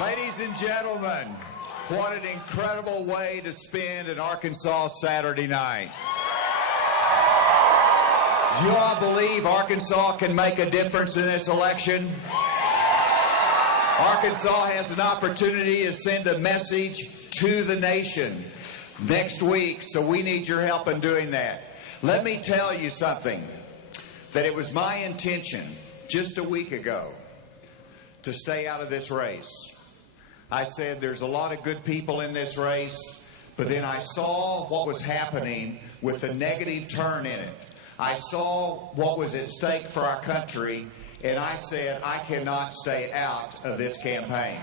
Ladies and gentlemen, what an incredible way to spend an Arkansas Saturday night. Do you all believe Arkansas can make a difference in this election? Arkansas has an opportunity to send a message to the nation next week, so we need your help in doing that. Let me tell you something, that it was my intention just a week ago to stay out of this race. I said there's a lot of good people in this race, but then I saw what was happening with the negative turn in it. I saw what was at stake for our country, and I said I cannot stay out of this campaign.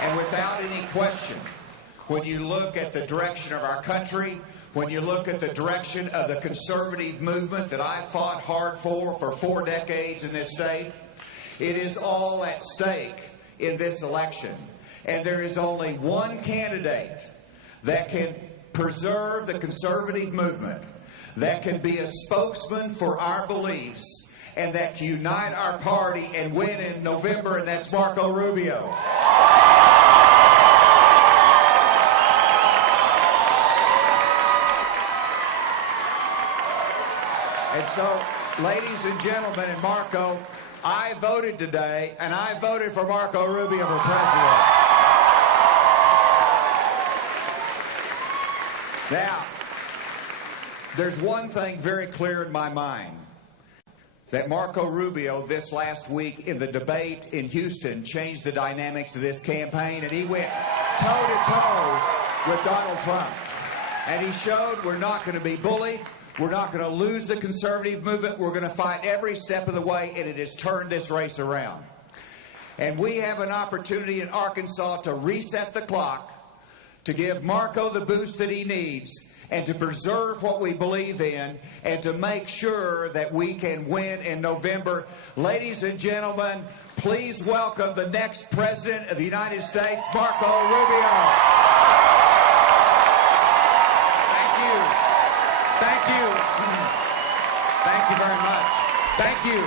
And without any question, when you look at the direction of our country, when you look at the direction of the conservative movement that I fought hard for 4 decades in this state, it is all at stake in this election. And there is only one candidate that can preserve the conservative movement, that can be a spokesman for our beliefs, and that can unite our party and win in November, and that's Marco Rubio. And so, ladies and gentlemen, and Marco, I voted today, and I voted for Marco Rubio for president. Now, there's one thing very clear in my mind, that Marco Rubio this last week in the debate in Houston changed the dynamics of this campaign, and he went toe-to-toe with Donald Trump. And he showed we're not going to be bullied. We're not going to lose the conservative movement. We're going to fight every step of the way, and it has turned this race around. And we have an opportunity in Arkansas to reset the clock, to give Marco the boost that he needs, and to preserve what we believe in, and to make sure that we can win in November. Ladies and gentlemen, please welcome the next President of the United States, Marco Rubio. Thank you. Thank you very much. Thank you.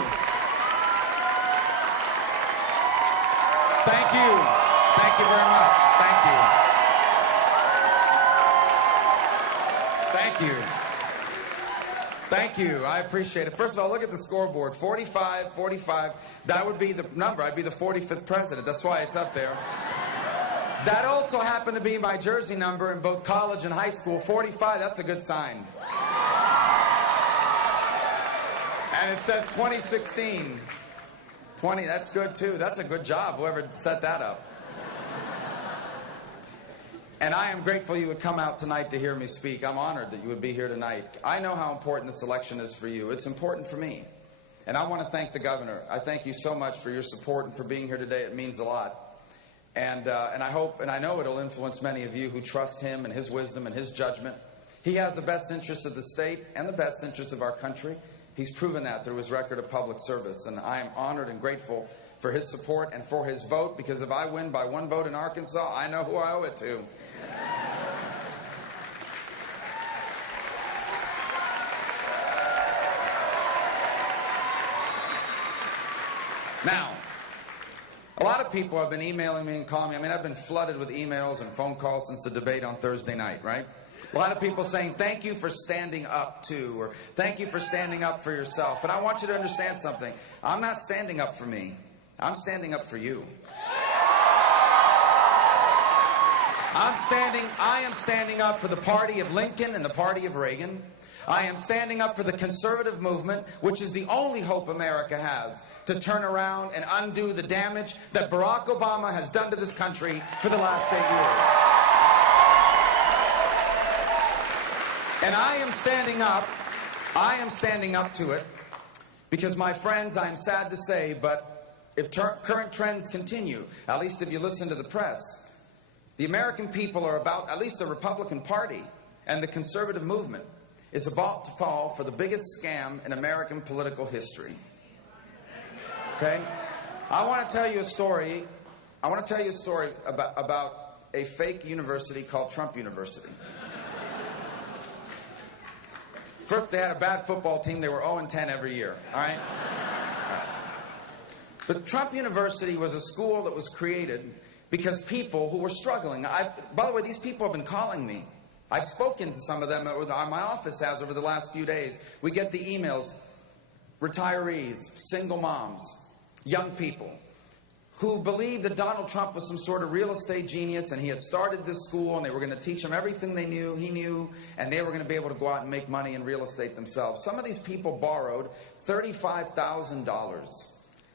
Thank you. Thank you very much. Thank you. Thank you. Thank you. I appreciate it. First of all, look at the scoreboard. 45, 45. That would be the number. I'd be the 45th president. That's why it's up there. That also happened to be my jersey number in both college and high school. 45, that's a good sign. And it says 2016. 20, that's good too. That's a good job, whoever set that up. And I am grateful you would come out tonight to hear me speak. I'm honored that you would be here tonight. I know how important this election is for you. It's important for me. And I want to thank the governor. I thank you so much for your support and for being here today. It means a lot. And I hope, and I know it'll influence many of you who trust him and his wisdom and his judgment. He has the best interests of the state and the best interests of our country. He's proven that through his record of public service. And I am honored and grateful for his support and for his vote, because if I win by 1 vote in Arkansas, I know who I owe it to. Now, a lot of people have been emailing me and calling me. I mean, I've been flooded with emails and phone calls since the debate on Thursday night, right? A lot of people saying, thank you for standing up to, or thank you for standing up for yourself. And I want you to understand something. I'm not standing up for me. I'm standing up for you. I am standing up for the party of Lincoln and the party of Reagan. I am standing up for the conservative movement, which is the only hope America has to turn around and undo the damage that Barack Obama has done to this country for the last 8 years. And I am standing up to it because, my friends, I'm sad to say, but if current trends continue, at least if you listen to the press, the American people are about, at least the Republican Party and the conservative movement, is about to fall for the biggest scam in American political history. Okay? I want to tell you a story. About a fake university called Trump University. First, they had a bad football team. They were 0-10 every year. All right? But Trump University was a school that was created because people who were struggling. By the way, these people have been calling me. I've spoken to some of them, my office has, over the last few days. We get the emails, retirees, single moms, young people, who believed that Donald Trump was some sort of real estate genius, and he had started this school, and they were going to teach them everything he knew, and they were going to be able to go out and make money in real estate themselves. Some of these people borrowed $35,000.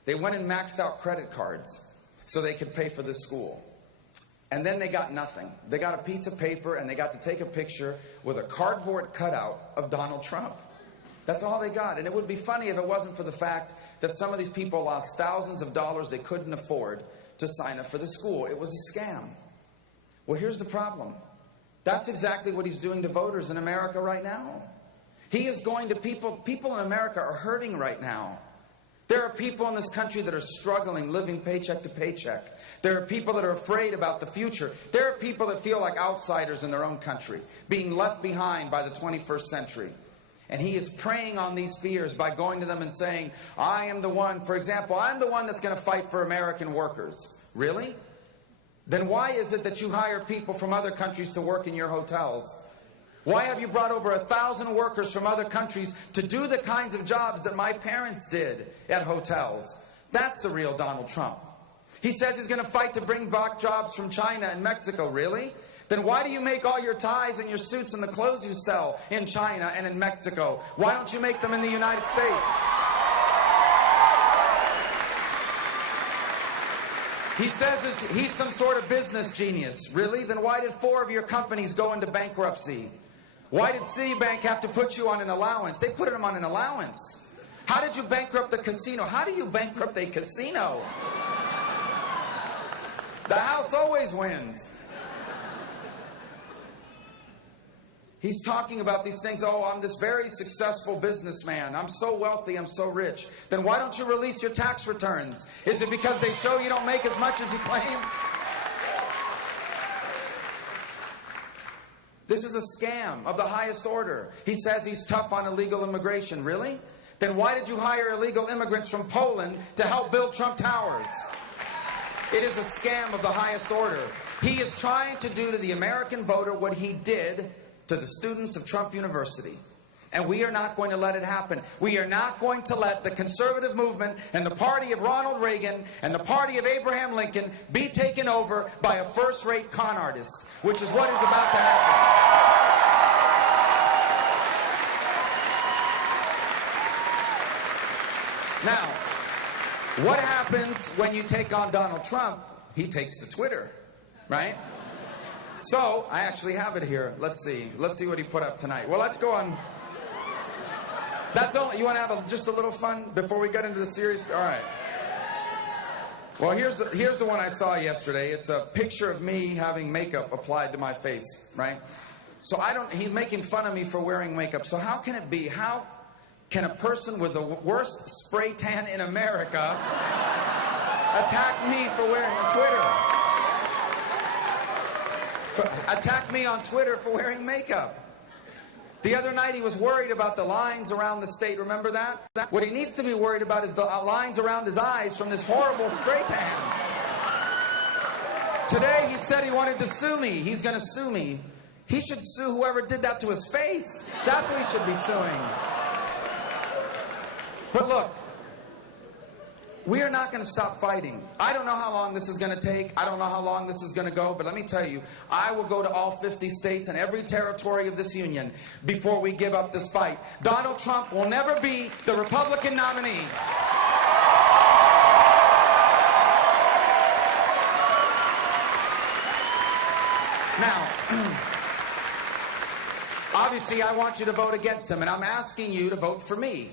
They went and maxed out credit cards so they could pay for this school. And then they got nothing. They got a piece of paper, and they got to take a picture with a cardboard cutout of Donald Trump. That's all they got. And it would be funny if it wasn't for the fact that some of these people lost thousands of dollars they couldn't afford to sign up for the school. It was a scam. Well, here's the problem. That's exactly what he's doing to voters in America right now. He is going to people in America are hurting right now. There are people in this country that are struggling, living paycheck to paycheck. There are people that are afraid about the future. There are people that feel like outsiders in their own country, being left behind by the 21st century. And he is preying on these fears by going to them and saying, I am the one, for example, I'm the one that's going to fight for American workers. Really? Then why is it that you hire people from other countries to work in your hotels? Why have you brought over 1,000 workers from other countries to do the kinds of jobs that my parents did at hotels? That's the real Donald Trump. He says he's going to fight to bring back jobs from China and Mexico. Really? Then why do you make all your ties and your suits and the clothes you sell in China and in Mexico? Why don't you make them in the United States? He says he's some sort of business genius. Really? Then why did 4 of your companies go into bankruptcy? Why did Citibank have to put you on an allowance? They put them on an allowance. How did you bankrupt a casino? How do you bankrupt a casino? The house always wins. He's talking about these things. Oh, I'm this very successful businessman. I'm so wealthy. I'm so rich. Then why don't you release your tax returns? Is it because they show you don't make as much as you claim? This is a scam of the highest order. He says he's tough on illegal immigration. Really? Then why did you hire illegal immigrants from Poland to help build Trump Towers? It is a scam of the highest order. He is trying to do to the American voter what he did to the students of Trump University. And we are not going to let it happen. We are not going to let the conservative movement and the party of Ronald Reagan and the party of Abraham Lincoln be taken over by a first-rate con artist, which is what is about to happen. Now, what happens when you take on Donald Trump? He takes to Twitter, right? So, I actually have it here. Let's see what he put up tonight. Well, let's go on. That's all. You want to have just a little fun before we get into the series? All right. Well, here's the one I saw yesterday. It's a picture of me having makeup applied to my face, right? So he's making fun of me for wearing makeup. So how can it be? How can a person with the worst spray tan in America attack me for wearing a Twitter? Attack me on Twitter for wearing makeup. The other night he was worried about the lines around the state. Remember that? What he needs to be worried about is the lines around his eyes from this horrible spray tan. Today he said he wanted to sue me. He's going to sue me. He should sue whoever did that to his face. That's who he should be suing. But look, we are not going to stop fighting. I don't know how long this is going to take. I don't know how long this is going to go. But let me tell you, I will go to all 50 states and every territory of this union before we give up this fight. Donald Trump will never be the Republican nominee. Now, obviously, I want you to vote against him, and I'm asking you to vote for me.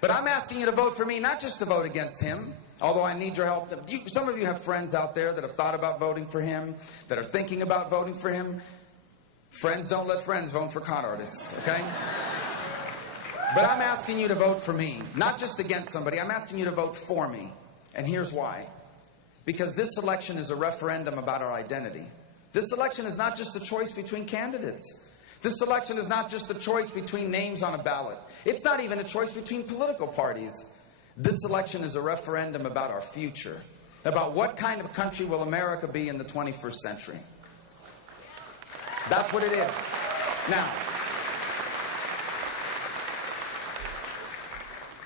But I'm asking you to vote for me, not just to vote against him, although I need your help. Some of you have friends out there that have thought about voting for him, that are thinking about voting for him. Friends don't let friends vote for con artists, okay? But I'm asking you to vote for me, not just against somebody. I'm asking you to vote for me. And here's why. Because this election is a referendum about our identity. This election is not just a choice between candidates. This election is not just a choice between names on a ballot. It's not even a choice between political parties. This election is a referendum about our future, about what kind of country will America be in the 21st century. That's what it is. Now,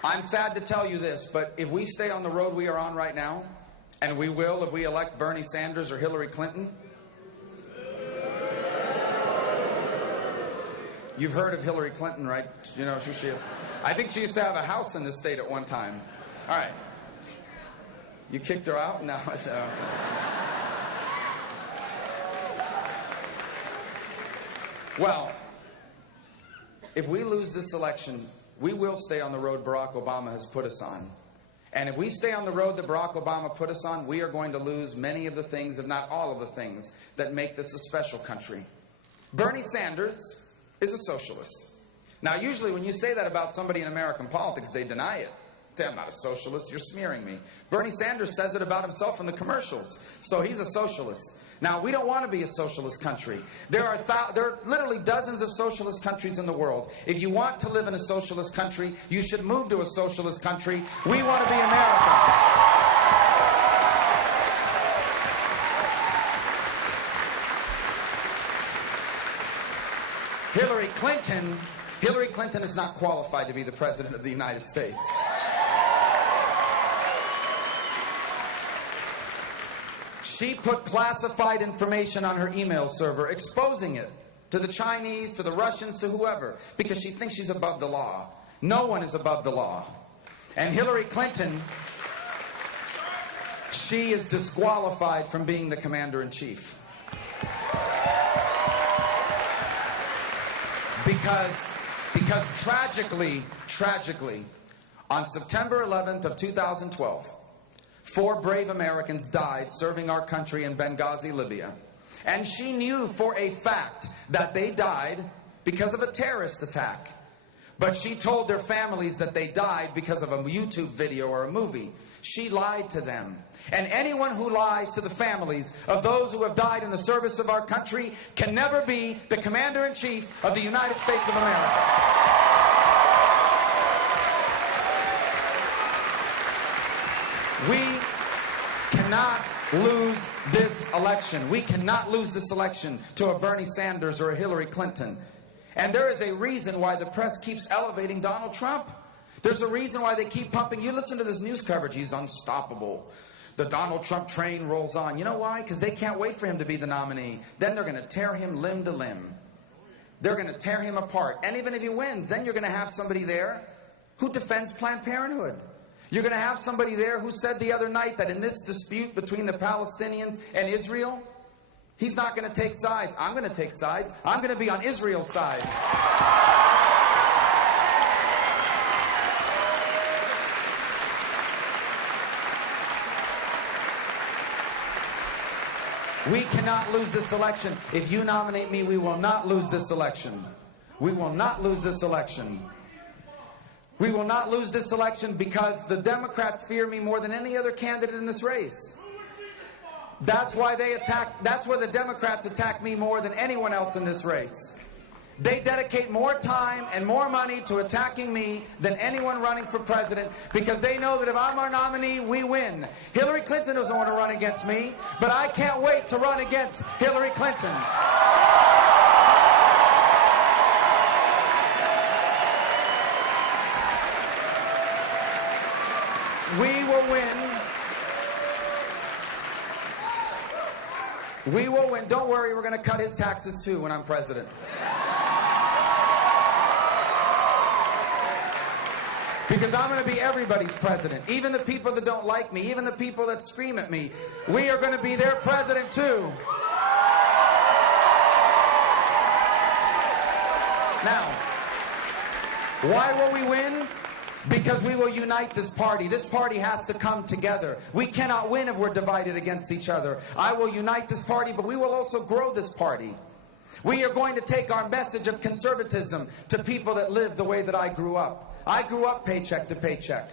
I'm sad to tell you this, but if we stay on the road we are on right now, and we will if we elect Bernie Sanders or Hillary Clinton. You've heard of Hillary Clinton, right? You know who she is. I think she used to have a house in this state at one time. All right. You kicked her out? No. Well, if we lose this election, we will stay on the road Barack Obama has put us on. And if we stay on the road that Barack Obama put us on, we are going to lose many of the things, if not all of the things, that make this a special country. Bernie Sanders is a socialist. Now, usually when you say that about somebody in American politics, they deny it. I'm not a socialist, you're smearing me. Bernie Sanders says it about himself in the commercials. So he's a socialist. Now, we don't want to be a socialist country. There are literally dozens of socialist countries in the world. If you want to live in a socialist country, you should move to a socialist country. We want to be America. Hillary Clinton is not qualified to be the President of the United States. She put classified information on her email server, exposing it to the Chinese, to the Russians, to whoever, because she thinks she's above the law. No one is above the law. And Hillary Clinton, she is disqualified from being the commander-in-chief. Because tragically, on September 11th of 2012, 4 brave Americans died serving our country in Benghazi, Libya. And she knew for a fact that they died because of a terrorist attack. But she told their families that they died because of a YouTube video or a movie. She lied to them. And anyone who lies to the families of those who have died in the service of our country can never be the Commander-in-Chief of the United States of America. We cannot lose this election. We cannot lose this election to a Bernie Sanders or a Hillary Clinton. And there is a reason why the press keeps elevating Donald Trump. There's a reason why they keep pumping. You listen to this news coverage. He's unstoppable. The Donald Trump train rolls on. You know why? Because they can't wait for him to be the nominee. Then they're going to tear him limb to limb. They're going to tear him apart. And even if he wins, then you're going to have somebody there who defends Planned Parenthood. You're going to have somebody there who said the other night that in this dispute between the Palestinians and Israel, he's not going to take sides. I'm going to take sides. I'm going to be on Israel's side. We cannot lose this election. If you nominate me, we will not lose this election. We will not lose this election. We will not lose this election because the Democrats fear me more than any other candidate in this race. That's why the Democrats attack me more than anyone else in this race. They dedicate more time and more money to attacking me than anyone running for president because they know that if I'm our nominee, we win. Hillary Clinton doesn't want to run against me, but I can't wait to run against Hillary Clinton. We will win. We will win. Don't worry, we're going to cut his taxes too when I'm president. Because I'm going to be everybody's president. Even the people that don't like me, even the people that scream at me, we are going to be their president too. Now, why will we win? Because we will unite this party. This party has to come together. We cannot win if we're divided against each other. I will unite this party, but we will also grow this party. We are going to take our message of conservatism to people that live the way that I grew up. I grew up paycheck to paycheck.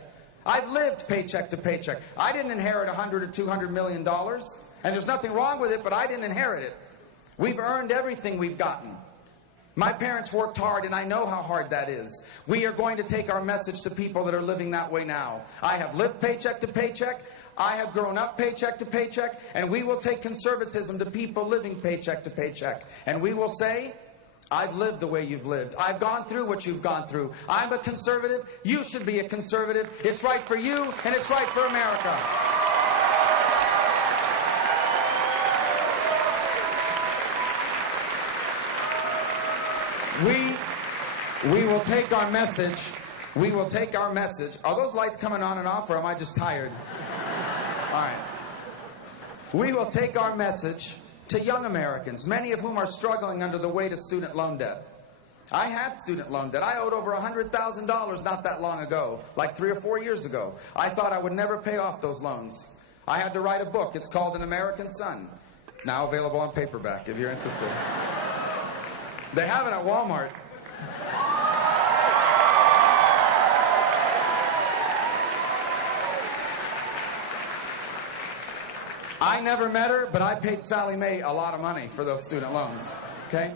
I've lived paycheck to paycheck. I didn't inherit $100 or $200 million, and there's nothing wrong with it, but I didn't inherit it. We've earned everything we've gotten. My parents worked hard, and I know how hard that is. We are going to take our message to people that are living that way now. I have lived paycheck to paycheck. I have grown up paycheck to paycheck. And we will take conservatism to people living paycheck to paycheck. And we will say, I've lived the way you've lived. I've gone through what you've gone through. I'm a conservative. You should be a conservative. It's right for you, and it's right for America. We will take our message. We will take our message. Are those lights coming on and off, or am I just tired? All right. We will take our message to young Americans, many of whom are struggling under the weight of student loan debt. I had student loan debt. I owed over $100,000 not that long ago, like 3 or 4 years ago. I thought I would never pay off those loans. I had to write a book. It's called An American Son. It's now available on paperback if you're interested. They have it at Walmart. I never met her, but I paid Sally Mae a lot of money for those student loans, okay?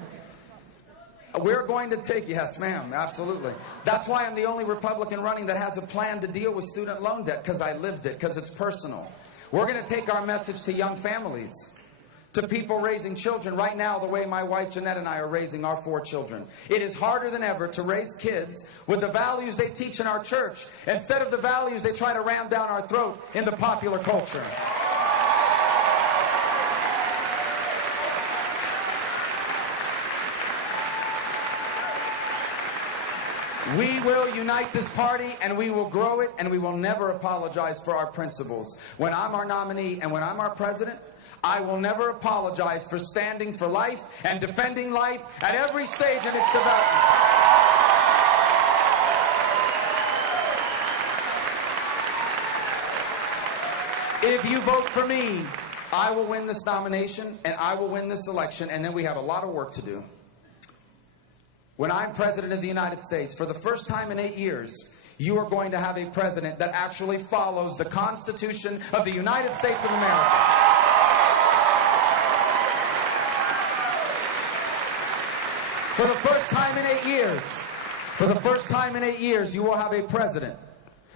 We're going to take, yes ma'am, absolutely. That's why I'm the only Republican running that has a plan to deal with student loan debt, because I lived it, because it's personal. We're going to take our message to young families, to people raising children right now the way my wife Jeanette and I are raising our 4 children. It is harder than ever to raise kids with the values they teach in our church instead of the values they try to ram down our throat in the popular culture. We will unite this party, and we will grow it, and we will never apologize for our principles. When I'm our nominee and when I'm our president, I will never apologize for standing for life and defending life at every stage in its development. If you vote for me, I will win this nomination, and I will win this election, and then we have a lot of work to do. When I'm President of the United States, for the first time in 8 years, you are going to have a president that actually follows the Constitution of the United States of America. For the first time in 8 years, you will have a president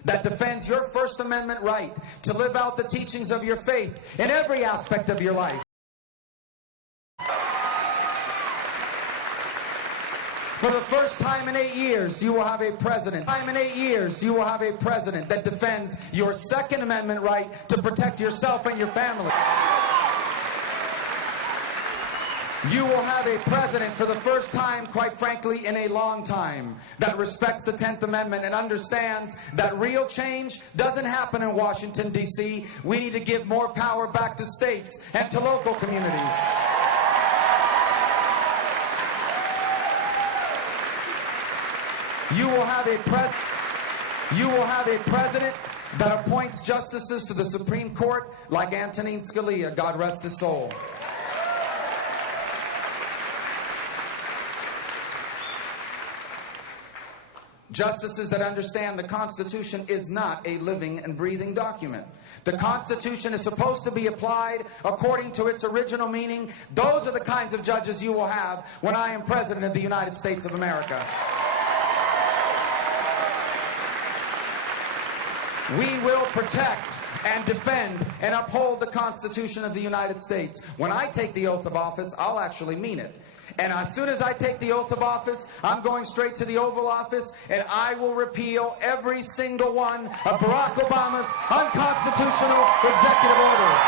that defends your First Amendment right to live out the teachings of your faith in every aspect of your life. For the first time in 8 years, you will have a president. That defends your Second Amendment right to protect yourself and your family. You will have a president for the first time, quite frankly, in a long time, that respects the 10th Amendment and understands that real change doesn't happen in Washington, D.C. We need to give more power back to states and to local communities. You will have a president that appoints justices to the Supreme Court like Antonin Scalia, God rest his soul. Justices that understand the Constitution is not a living and breathing document. The Constitution is supposed to be applied according to its original meaning. Those are the kinds of judges you will have when I am President of the United States of America. We will protect and defend and uphold the Constitution of the United States. When I take the oath of office, I'll actually mean it. And as soon as I take the oath of office, I'm going straight to the Oval Office, and I will repeal every single one of Barack Obama's unconstitutional executive orders.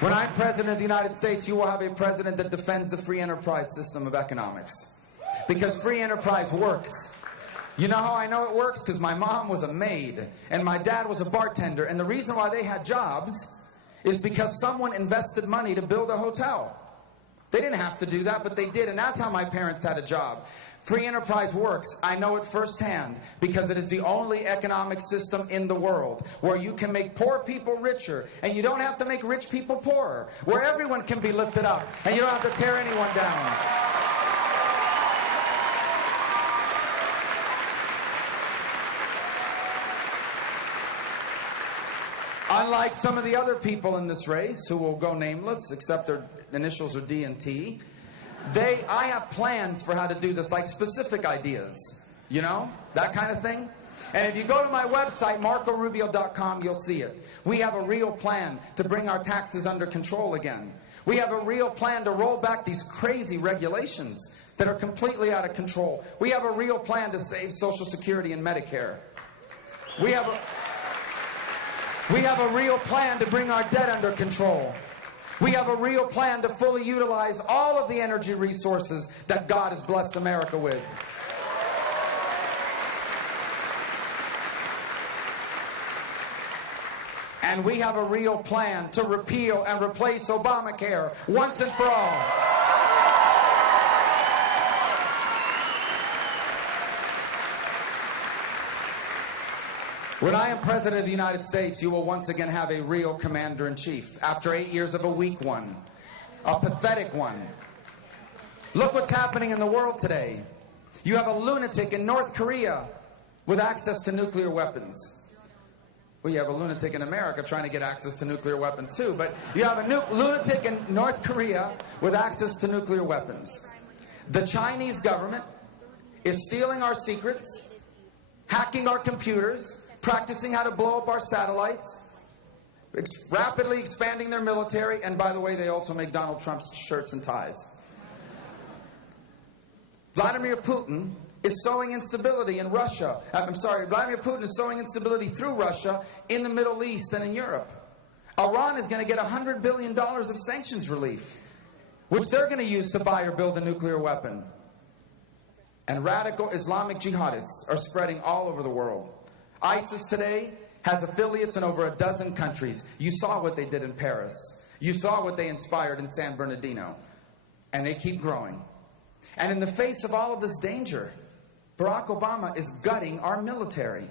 When I'm President of the United States, you will have a president that defends the free enterprise system of economics. Because free enterprise works. You know how I know it works? Because my mom was a maid, and my dad was a bartender, and the reason why they had jobs is because someone invested money to build a hotel. They didn't have to do that, but they did, and that's how my parents had a job. Free enterprise works. I know it firsthand because it is the only economic system in the world where you can make poor people richer and you don't have to make rich people poorer, where everyone can be lifted up and you don't have to tear anyone down. Unlike some of the other people in this race who will go nameless, except their initials are D and T, I have plans for how to do this, like specific ideas, you know, that kind of thing. And if you go to my website, marcorubio.com, you'll see it. We have a real plan to bring our taxes under control again. We have a real plan to roll back these crazy regulations that are completely out of control. We have a real plan to save Social Security and Medicare. We have a real plan to bring our debt under control. We have a real plan to fully utilize all of the energy resources that God has blessed America with. And we have a real plan to repeal and replace Obamacare once and for all. When I am President of the United States, you will once again have a real commander-in-chief after 8 years of a weak one, a pathetic one. Look what's happening in the world today. You have a lunatic in North Korea with access to nuclear weapons. Well, you have a lunatic in America trying to get access to nuclear weapons too, but you have a lunatic in North Korea with access to nuclear weapons. The Chinese government is stealing our secrets, hacking our computers, practicing how to blow up our satellites, rapidly expanding their military, and by the way, they also make Donald Trump's shirts and ties. Vladimir Putin is sowing instability in Russia. Vladimir Putin is sowing instability through Russia in the Middle East and in Europe. Iran is going to get $100 billion of sanctions relief, which they're going to use to buy or build a nuclear weapon. And radical Islamic jihadists are spreading all over the world. ISIS today has affiliates in over a dozen countries. You saw what they did in Paris. You saw what they inspired in San Bernardino. And they keep growing. And in the face of all of this danger, Barack Obama is gutting our military.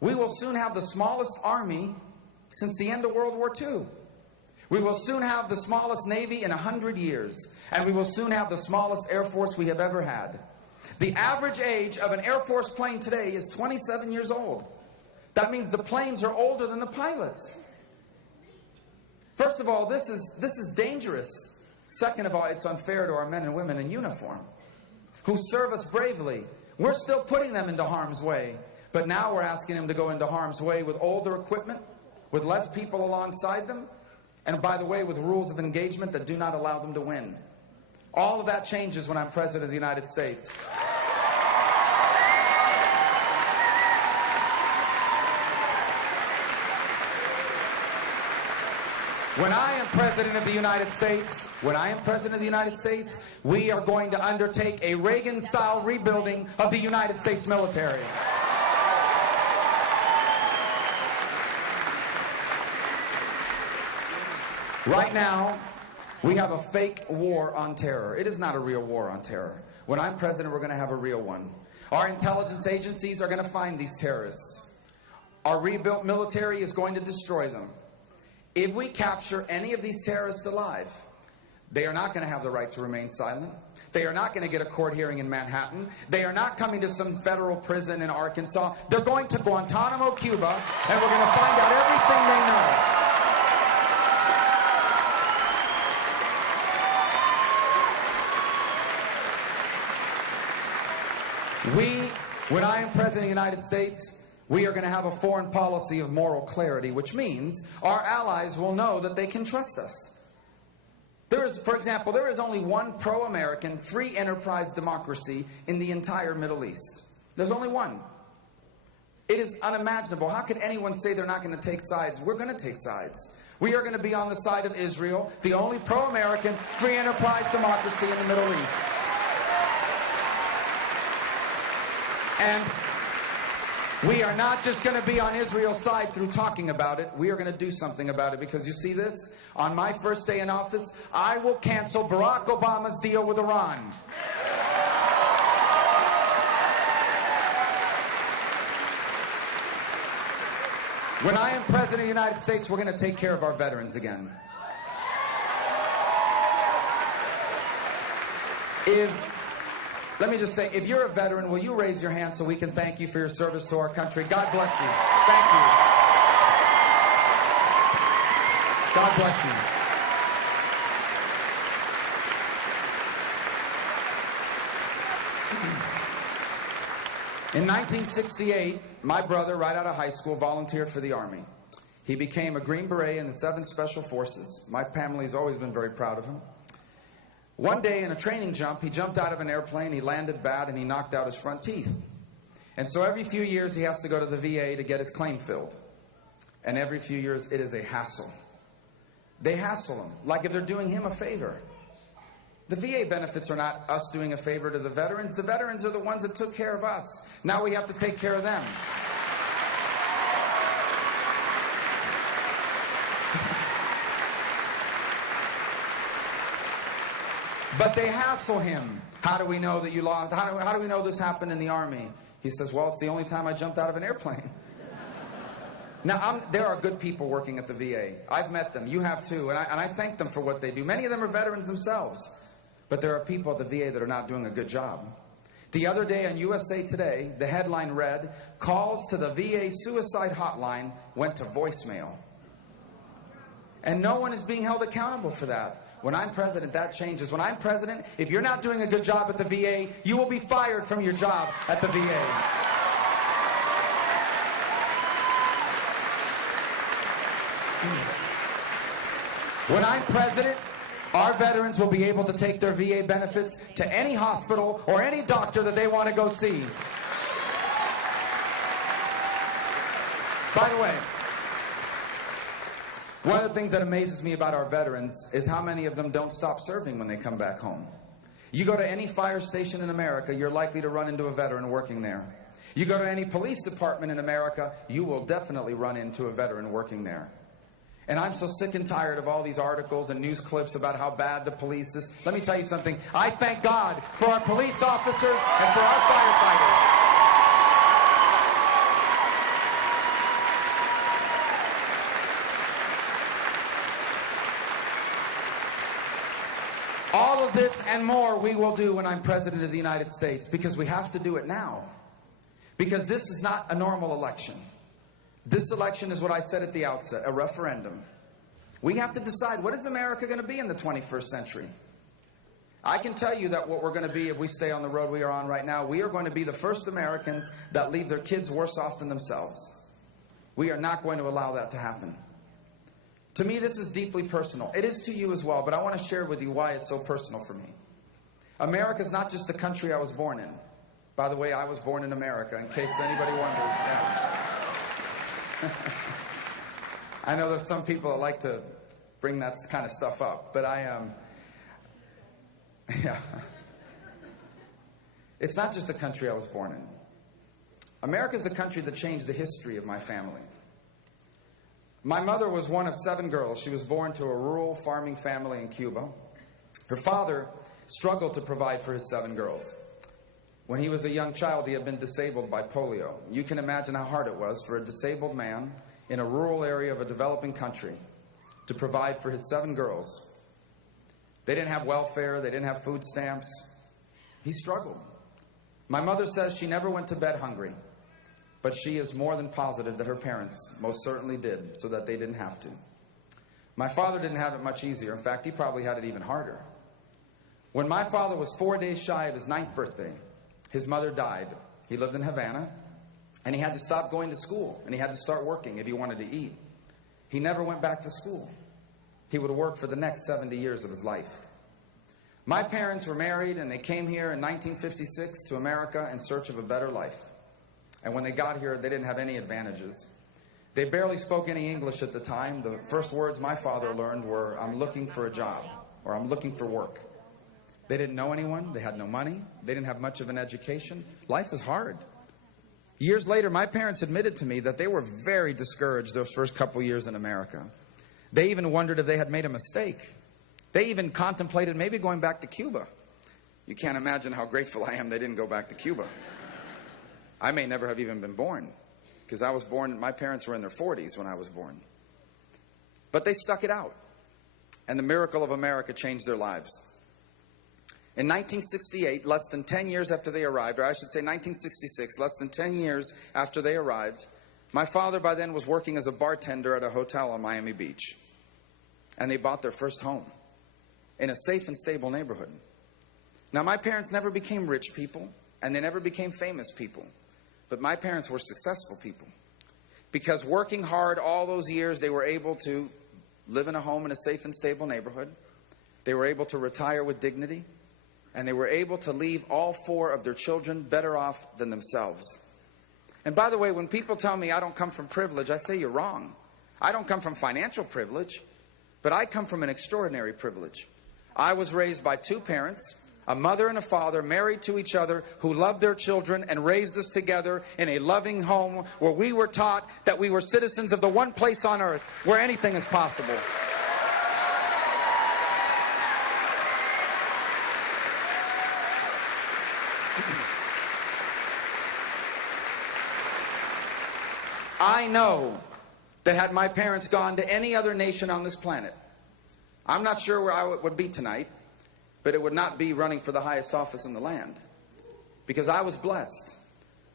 We will soon have the smallest army since the end of World War II. We will soon have the smallest Navy in 100 years. And we will soon have the smallest Air Force we have ever had. The average age of an Air Force plane today is 27 years old. That means the planes are older than the pilots. First of all, this is dangerous. Second of all, it's unfair to our men and women in uniform who serve us bravely. We're still putting them into harm's way, but now we're asking them to go into harm's way with older equipment, with less people alongside them, and by the way, with rules of engagement that do not allow them to win. All of that changes when I'm President of the United States. When I am President of the United States, we are going to undertake a Reagan-style rebuilding of the United States military. Right now, we have a fake war on terror. It is not a real war on terror. When I'm president, we're going to have a real one. Our intelligence agencies are going to find these terrorists. Our rebuilt military is going to destroy them. If we capture any of these terrorists alive, they are not going to have the right to remain silent. They are not going to get a court hearing in Manhattan. They are not coming to some federal prison in Arkansas. They're going to Guantanamo, Cuba, and we're going to find out everything they know. When I am President of the United States, we are going to have a foreign policy of moral clarity, which means our allies will know that they can trust us. For example, there is only one pro-American, free enterprise democracy in the entire Middle East. There's only one. It is unimaginable. How could anyone say they're not going to take sides? We're going to take sides. We are going to be on the side of Israel, the only pro-American, free enterprise democracy in the Middle East. And we are not just going to be on Israel's side through talking about it. We are going to do something about it, because you see this? On my first day in office, I will cancel Barack Obama's deal with Iran. When I am President of the United States, we're going to take care of our veterans again. Let me just say, if you're a veteran, will you raise your hand so we can thank you for your service to our country? God bless you. Thank you. God bless you. In 1968, my brother, right out of high school, volunteered for the Army. He became a Green Beret in the 7th Special Forces. My family's always been very proud of him. One day in a training jump, he jumped out of an airplane, he landed bad, and he knocked out his front teeth. And so every few years, he has to go to the VA to get his claim filled. And every few years, it is a hassle. They hassle him, like if they're doing him a favor. The VA benefits are not us doing a favor to the veterans. The veterans are the ones that took care of us. Now we have to take care of them. But they hassle him. How do we know that you lost? How do we know this happened in the Army? He says, well, it's the only time I jumped out of an airplane. Now, there are good people working at the VA. I've met them. You have too. And I thank them for what they do. Many of them are veterans themselves. But there are people at the VA that are not doing a good job. The other day on USA Today, the headline read, calls to the VA suicide hotline went to voicemail. And no one is being held accountable for that. When I'm president, that changes. When I'm president, if you're not doing a good job at the VA, you will be fired from your job at the VA. When I'm president, our veterans will be able to take their VA benefits to any hospital or any doctor that they want to go see. By the way, one of the things that amazes me about our veterans is how many of them don't stop serving when they come back home. You go to any fire station in America, you're likely to run into a veteran working there. You go to any police department in America, you will definitely run into a veteran working there. And I'm so sick and tired of all these articles and news clips about how bad the police is. Let me tell you something. I thank God for our police officers and for our firefighters. All of this and more we will do when I'm President of the United States, because we have to do it now. Because this is not a normal election. This election is what I said at the outset, a referendum. We have to decide, what is America going to be in the 21st century? I can tell you that what we're going to be if we stay on the road we are on right now, we are going to be the first Americans that leave their kids worse off than themselves. We are not going to allow that to happen. To me, this is deeply personal. It is to you as well, but I want to share with you why it's so personal for me. America is not just the country I was born in. By the way, I was born in America, in case anybody wonders. Yeah. I know there's some people that like to bring that kind of stuff up, but yeah. It's not just the country I was born in. America is the country that changed the history of my family. My mother was one of 7 girls. She was born to a rural farming family in Cuba. Her father struggled to provide for his 7 girls. When he was a young child, he had been disabled by polio. You can imagine how hard it was for a disabled man in a rural area of a developing country to provide for his 7 girls. They didn't have welfare. They didn't have food stamps. He struggled. My mother says she never went to bed hungry, but she is more than positive that her parents most certainly did, so that they didn't have to. My father didn't have it much easier. In fact, he probably had it even harder. When my father was 4 days shy of his 9th birthday, his mother died. He lived in Havana, and he had to stop going to school, and he had to start working if he wanted to eat. He never went back to school. He would work for the next 70 years of his life. My parents were married, and they came here in 1956 to America in search of a better life. And when they got here, they didn't have any advantages. They barely spoke any English at the time. The first words my father learned were, "I'm looking for a job," or "I'm looking for work." They didn't know anyone. They had no money. They didn't have much of an education. Life was hard. Years later, my parents admitted to me that they were very discouraged those first couple years in America. They even wondered if they had made a mistake. They even contemplated maybe going back to Cuba. You can't imagine how grateful I am they didn't go back to Cuba. I may never have even been born, because I was born, my parents were in their 40s when I was born. But they stuck it out, and the miracle of America changed their lives. In 1968, less than 10 years after they arrived, or I should say 1966, less than 10 years after they arrived, my father by then was working as a bartender at a hotel on Miami Beach. and they bought their first home in a safe and stable neighborhood. Now, my parents never became rich people, and they never became famous people, but my parents were successful people. Because working hard all those years, they were able to live in a home in a safe and stable neighborhood. They were able to retire with dignity, and they were able to leave all 4 of their children better off than themselves. And by the way, when people tell me I don't come from privilege, I say you're wrong. I don't come from financial privilege, but I come from an extraordinary privilege. I was raised by 2 parents, a mother and a father, married to each other, who loved their children and raised us together in a loving home where we were taught that we were citizens of the one place on earth where anything is possible. I know that had my parents gone to any other nation on this planet, I'm not sure where I would be tonight, but it would not be running for the highest office in the land. Because I was blessed.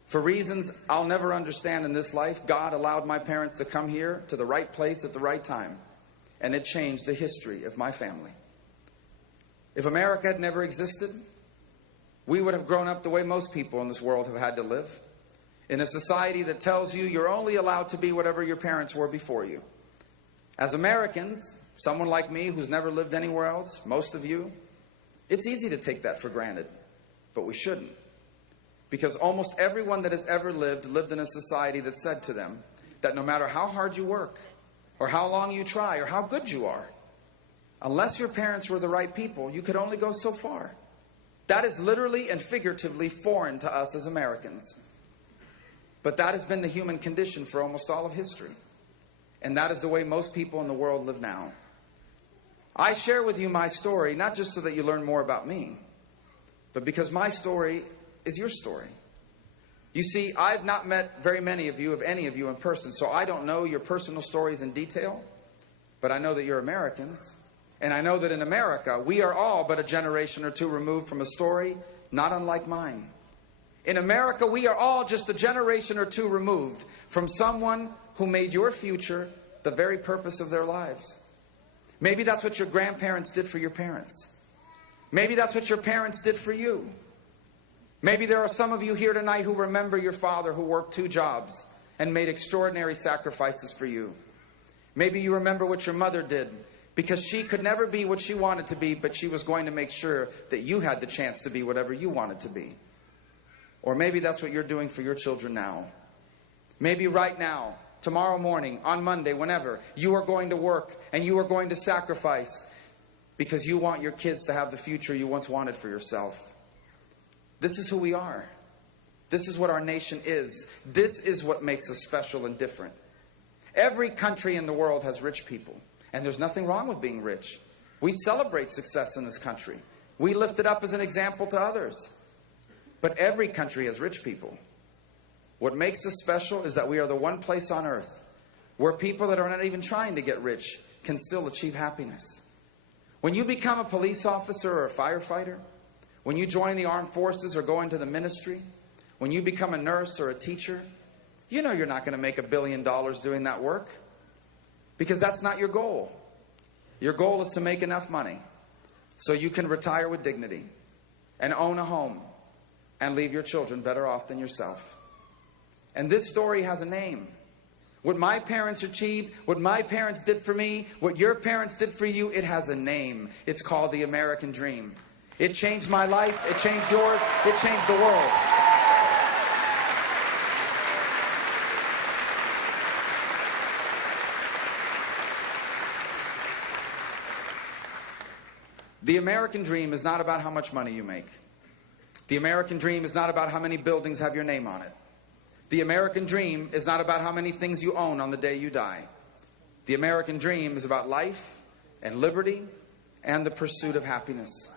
For reasons I'll never understand in this life, God allowed my parents to come here to the right place at the right time. And it changed the history of my family. If America had never existed, we would have grown up the way most people in this world have had to live. In a society that tells you you're only allowed to be whatever your parents were before you. As Americans, someone like me who's never lived anywhere else, most of you, it's easy to take that for granted, but we shouldn't. Because almost everyone that has ever lived in a society that said to them that no matter how hard you work, or how long you try, or how good you are, unless your parents were the right people, you could only go so far. That is literally and figuratively foreign to us as Americans. But that has been the human condition for almost all of history. And that is the way most people in the world live now. I share with you my story, not just so that you learn more about me, but because my story is your story. You see, I've not met very many of you, if any of you, in person, so I don't know your personal stories in detail, but I know that you're Americans. And I know that in America, we are all but a generation or 2 removed from a story not unlike mine. In America, we are all just a generation or 2 removed from someone who made your future the very purpose of their lives. Maybe that's what your grandparents did for your parents. Maybe that's what your parents did for you. Maybe there are some of you here tonight who remember your father who worked 2 jobs and made extraordinary sacrifices for you. Maybe you remember what your mother did because she could never be what she wanted to be, but she was going to make sure that you had the chance to be whatever you wanted to be. Or maybe that's what you're doing for your children now. Maybe right now, tomorrow morning, on Monday, whenever, you are going to work and you are going to sacrifice because you want your kids to have the future you once wanted for yourself. This is who we are. This is what our nation is. This is what makes us special and different. Every country in the world has rich people, and there's nothing wrong with being rich. We celebrate success in this country. We lift it up as an example to others. But every country has rich people. What makes us special is that we are the one place on earth where people that are not even trying to get rich can still achieve happiness. When you become a police officer or a firefighter, when you join the armed forces or go into the ministry, when you become a nurse or a teacher, you know you're not going to make $1 billion doing that work because that's not your goal. Your goal is to make enough money so you can retire with dignity and own a home and leave your children better off than yourself. And this story has a name. What my parents achieved, what my parents did for me, what your parents did for you, it has a name. It's called the American Dream. It changed my life, it changed yours, it changed the world. The American dream is not about how much money you make. The American dream is not about how many buildings have your name on it. The American dream is not about how many things you own on the day you die. The American dream is about life and liberty and the pursuit of happiness.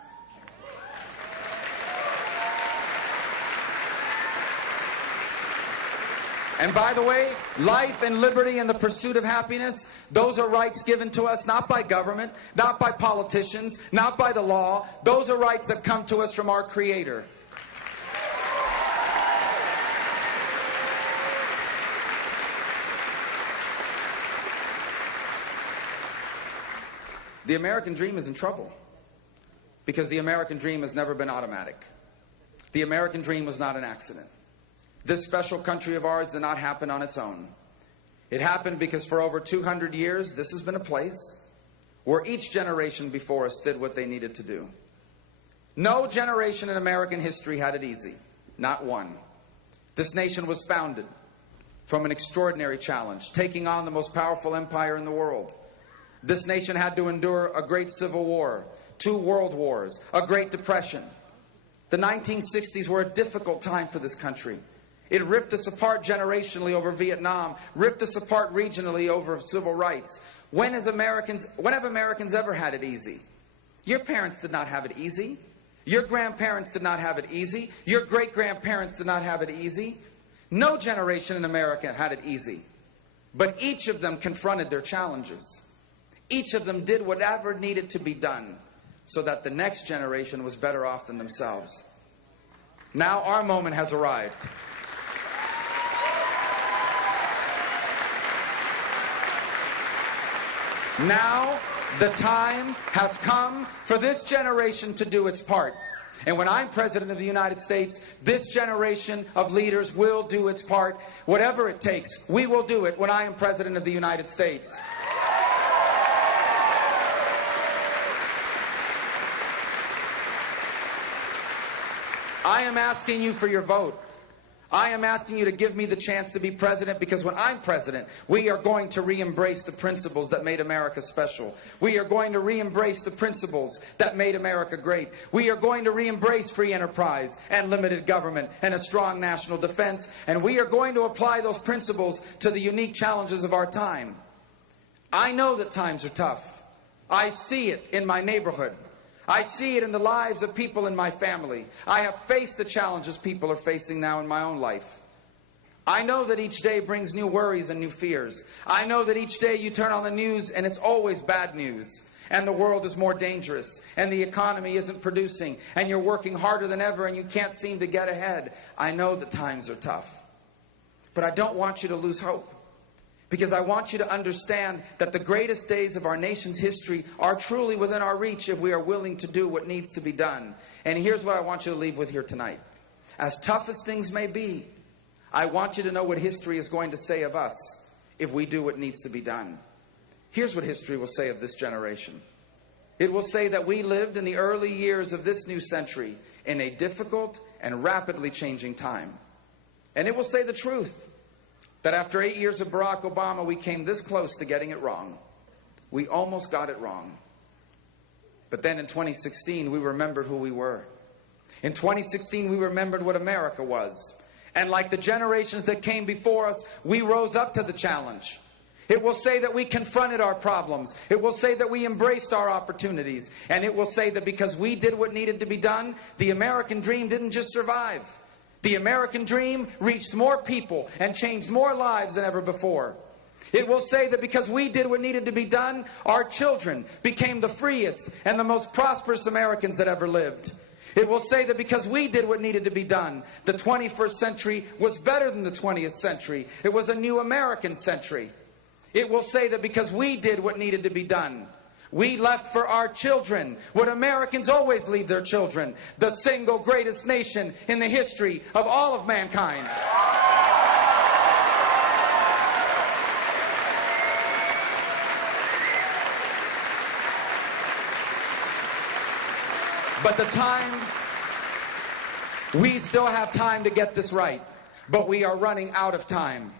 And by the way, life and liberty and the pursuit of happiness, those are rights given to us not by government, not by politicians, not by the law. Those are rights that come to us from our Creator. the American dream is in trouble. Because the American dream has never been automatic. The American dream was not an accident. This special country of ours did not happen on its own. It happened because for over 200 years, this has been a place where each generation before us did what they needed to do. No generation in American history had it easy. Not one. This nation was founded from an extraordinary challenge, taking on the most powerful empire in the world. This nation had to endure a great civil war, 2 world wars, a Great Depression. The 1960s were a difficult time for this country. It ripped us apart generationally over Vietnam, ripped us apart regionally over civil rights. When have Americans ever had it easy? Your parents did not have it easy. Your grandparents did not have it easy. Your great-grandparents did not have it easy. No generation in America had it easy. But each of them confronted their challenges. Each of them did whatever needed to be done so that the next generation was better off than themselves. Now our moment has arrived. Now the time has come for this generation to do its part. And when I'm President of the United States, this generation of leaders will do its part. Whatever it takes, we will do it when I am President of the United States. I am asking you for your vote. I am asking you to give me the chance to be president, because when I'm president, we are going to re-embrace the principles that made America special. We are going to re-embrace the principles that made America great. We are going to re-embrace free enterprise and limited government and a strong national defense. And we are going to apply those principles to the unique challenges of our time. I know that times are tough. I see it in my neighborhood. I see it in the lives of people in my family. I have faced the challenges people are facing now in my own life. I know that each day brings new worries and new fears. I know that each day you turn on the news and it's always bad news. And the world is more dangerous. And the economy isn't producing. And you're working harder than ever and you can't seem to get ahead. I know that times are tough. But I don't want you to lose hope. Because I want you to understand that the greatest days of our nation's history are truly within our reach if we are willing to do what needs to be done. And here's what I want you to leave with here tonight. As tough as things may be, I want you to know what history is going to say of us if we do what needs to be done. Here's what history will say of this generation. It will say that we lived in the early years of this new century in a difficult and rapidly changing time. And it will say the truth. That after 8 years of Barack Obama, we came this close to getting it wrong. We almost got it wrong. But then in 2016, we remembered who we were. In 2016, we remembered what America was. And like the generations that came before us, we rose up to the challenge. It will say that we confronted our problems. It will say that we embraced our opportunities. And it will say that because we did what needed to be done, the American dream didn't just survive. The American dream reached more people and changed more lives than ever before. It will say that because we did what needed to be done, our children became the freest and the most prosperous Americans that ever lived. It will say that because we did what needed to be done, the 21st century was better than the 20th century. It was a new American century. It will say that because we did what needed to be done, we left for our children what Americans always leave their children, the single greatest nation in the history of all of mankind. But we still have time to get this right, but we are running out of time.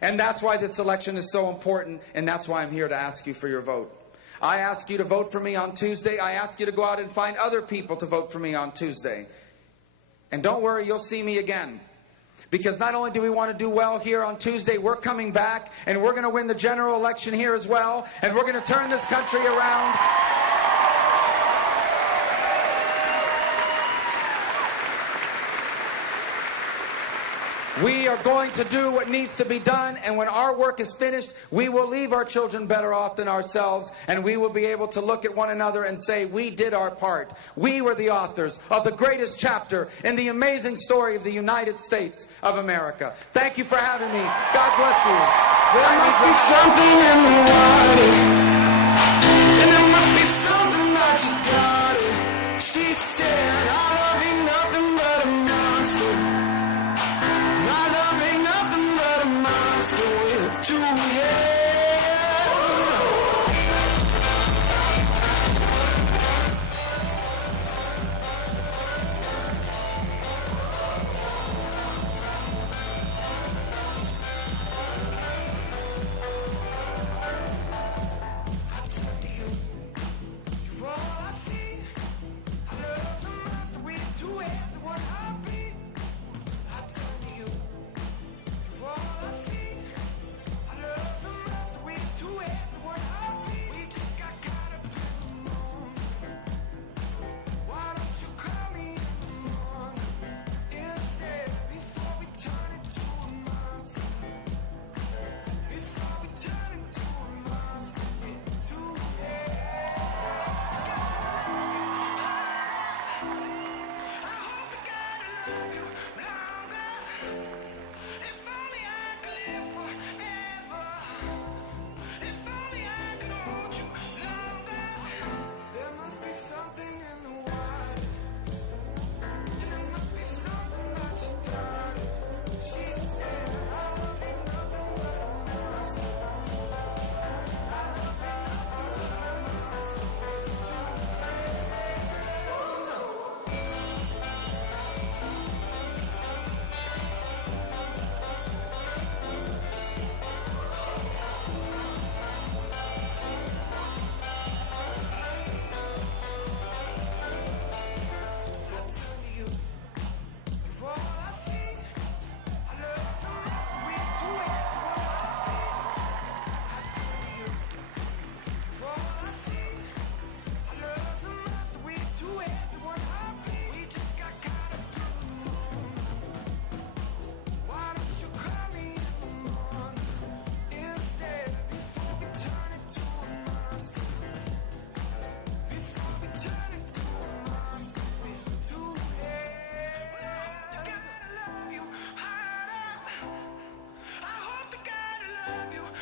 And that's why this election is so important, and that's why I'm here to ask you for your vote. I ask you to vote for me on Tuesday. I ask you to go out and find other people to vote for me on Tuesday. And don't worry, you'll see me again. Because not only do we want to do well here on Tuesday, we're coming back and we're going to win the general election here as well. And we're going to turn this country around. We are going to do what needs to be done, and when our work is finished, we will leave our children better off than ourselves, and we will be able to look at one another and say, we did our part. We were the authors of the greatest chapter in the amazing story of the United States of America. Thank you for having me. God bless you. There must be something in the water.